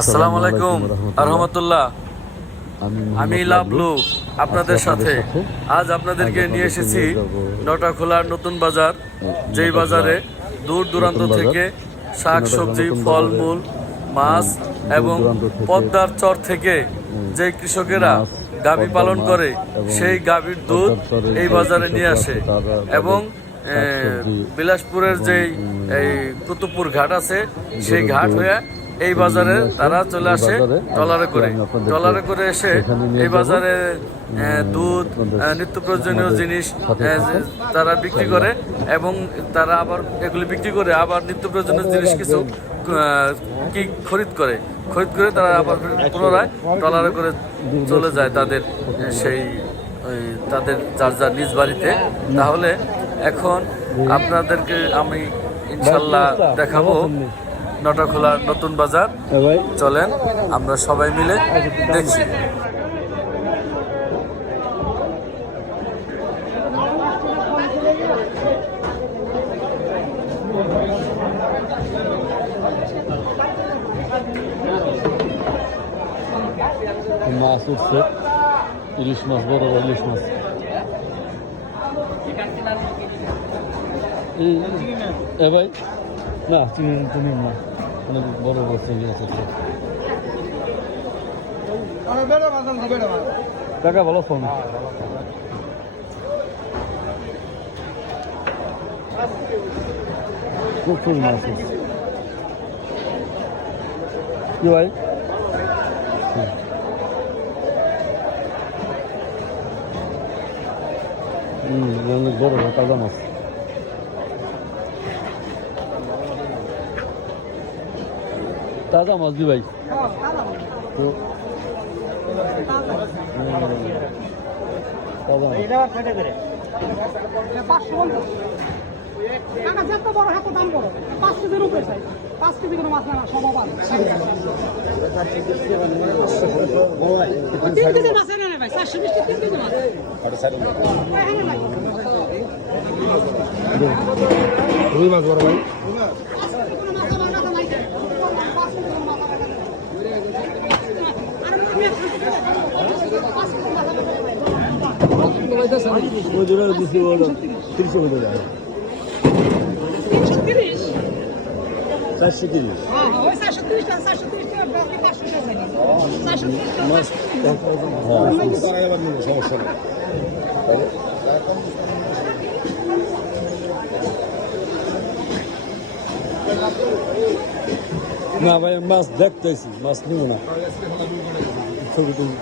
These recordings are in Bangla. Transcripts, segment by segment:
আসসালামু আলাইকুম রহমতুল্লাহ। আমি লাবলু আপনাদের সাথে আজ আপনাদেরকে নিয়ে এসেছি নটাখোলার নতুন বাজার, যেই বাজারে দূর দূরান্ত থেকে শাক সবজি, ফলমূল, মাছ এবং পদ্মার চর থেকে যে কৃষকেরা গাভী পালন করে সেই গাভীর দুধ এই বাজারে নিয়ে আসে এবং বিলাসপুরের যেই এই কুতুবপুর ঘাট আছে সেই ঘাট হয়ে এই বাজারে তারা চলে আসে ট্রলারে করে এসে এই বাজারে দুধ, নিত্য প্রয়োজনীয় জিনিস তারা বিক্রি করে এবং তারা আবার এগুলি বিক্রি করে আবার নিত্য প্রয়োজনীয় জিনিস কিছু খরিদ করে তারা আবার পুনরায় ট্রলারে করে চলে যায় তাদের সেই তাদের যার যার নিজ বাড়িতে। তাহলে এখন আপনাদেরকে আমি ইনশাল্লাহ দেখাবো নটাখোলার নতুন বাজার। চলেন আমরা সবাই মিলে দেখি। মাছ উঠছে, ইলিশ মাছ, বড় বড় ইলিশ মাছ। এ ভাই না, তুমি না, অনেক বড় বড় চিংড়ি মাছ উঠছে। কাকা ভালো ফোন প্রচুর মাছ উঠছে। কি ভাই অনেক বড় বড় তাজা মাছ। তাজা মাছ দি ভাই, রুই মাছ বড় ভাই। না ভাই, মাছ দেখতেছি, মাছ নিব না। ছবি তুলি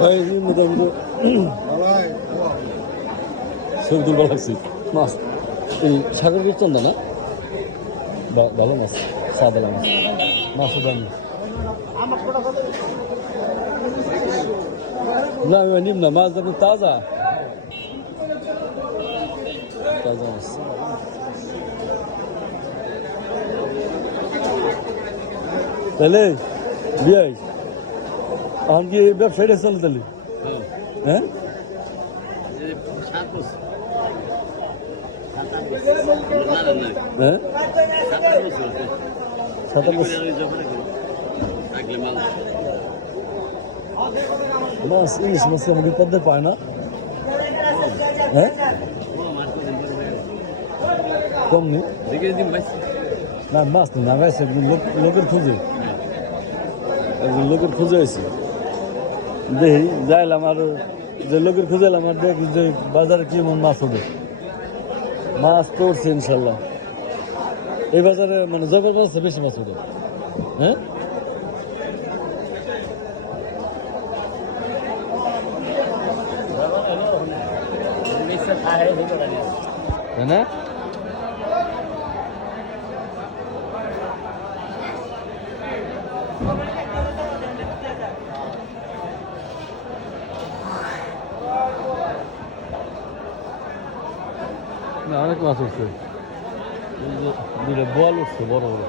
ভাই, মোটামুটি ছবি তুলবা লাগছি। মাছ এই সাগর চন্দা না, ভালো মাছ, সাদা মাছ, মাছও দামি। না নিম না, মাছ দামি, তাজা তাজা মাছ। তাহলে বিয়াই এখন কি ব্যবসায়ীটা চলে তাহলে? হ্যাঁ, হ্যাঁ, 7 মাছ, ইলিশ মাছ আমাদের পদ্মায় পায় না। হ্যাঁ, কম নেই না, মাছ নেই না, গাইছে লোকের খুঁজে, লোকের খুঁজে আছে। দেখি যাইলাম আর যে লোকের খুঁজে এলাম আর দেখি যে বাজারে কি এমন মাছ হবে। মাছ তো উঠছে ইনশাল্লাহ এই বাজারে, মানে জবের মাছ বেশি মাছ হবে। হ্যাঁ, তাই না? না, অনেক মাছ উঠছে। এই যে দুটো বোয়াল উঠছে বড় বড়।